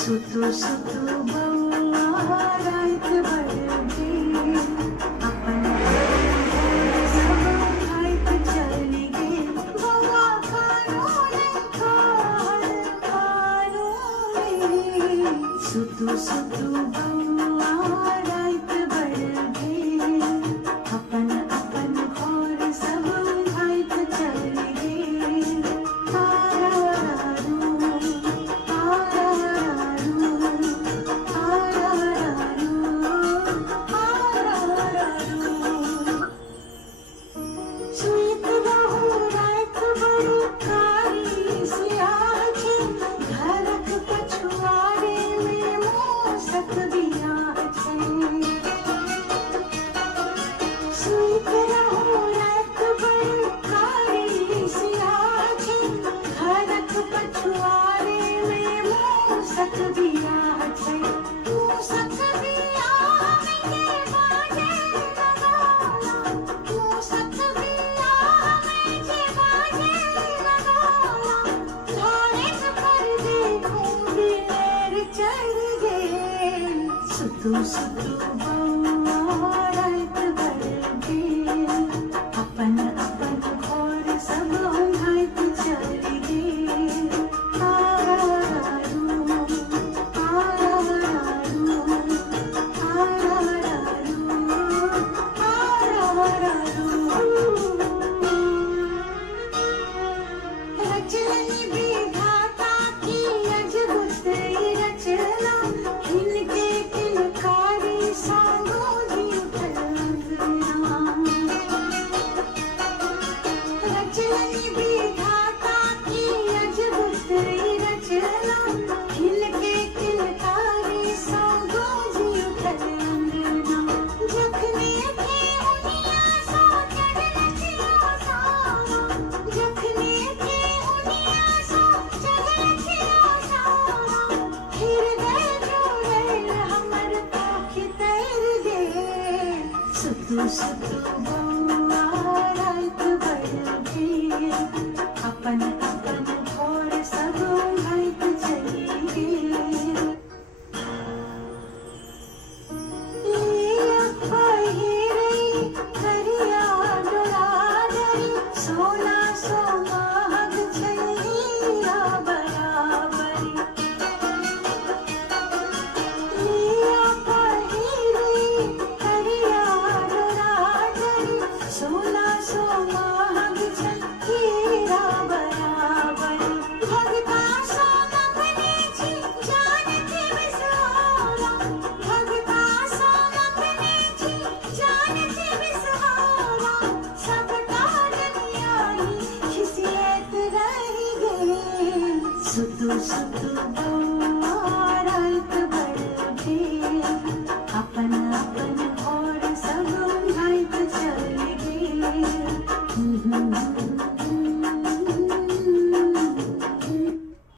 सुतु सुतु बउआ रात भर गेल, अपन सब खाइत चलि गेल। बउआ खानो नहीं खानो रे, सुतु सुतु बउआ रात भर गेल, अपन अपन घर सब खाइत चलि गेल। आरारू आरारू आरारू आरारू, सुइत रहू रात भर कारी सियाची, घरक पछुआरे में मौसक बिया छै। सुइत रहू रात भर कारी सियाची, घरक पछुआरे में मौसक बिया छै। मौसक बिया में जे बाजे लगाना, मौसक बिया में जे बाजे लगाना, घाड़िक पर देखूं बिलेर चढ़ गेल। सुतु सुतु बउआ रात भर गेल, अपन अपन घर सब घाइत चलि गेल। आरारू आरारू आरारू आरारू, रचनी विधाता की अजगुत रचना, इनके किलकारी सांगो जी उठल अंगना। रचनी विधाता की अजगुत रचना, इनके किलकारी सांगो जी उठल अंगना। जखने थे उनिया सो चढ़ल छियो सामा, जखने थे उनिया सो चढ़ल छियो सामा, हृदय जुड़ल हमर पाख तर गेल। सुतु सुतु बउआ रात भर गेल, अपन अपन घर सब घाइत चलि गेल। लिया पहिरई करिया डोलादरी, सोना सोहाग छै हीरा बराबरी। लिया पहिरई करिया डोलादरी, सोना सोहाग छै हीरा बराबरी। भगता सो मंगने छी जानकी बिसहारा, भगता सो मंगने छी जानकी बिसहारा, सबटा दुनियाही खिसियत रहि गेल। सुतु सुतु बउआ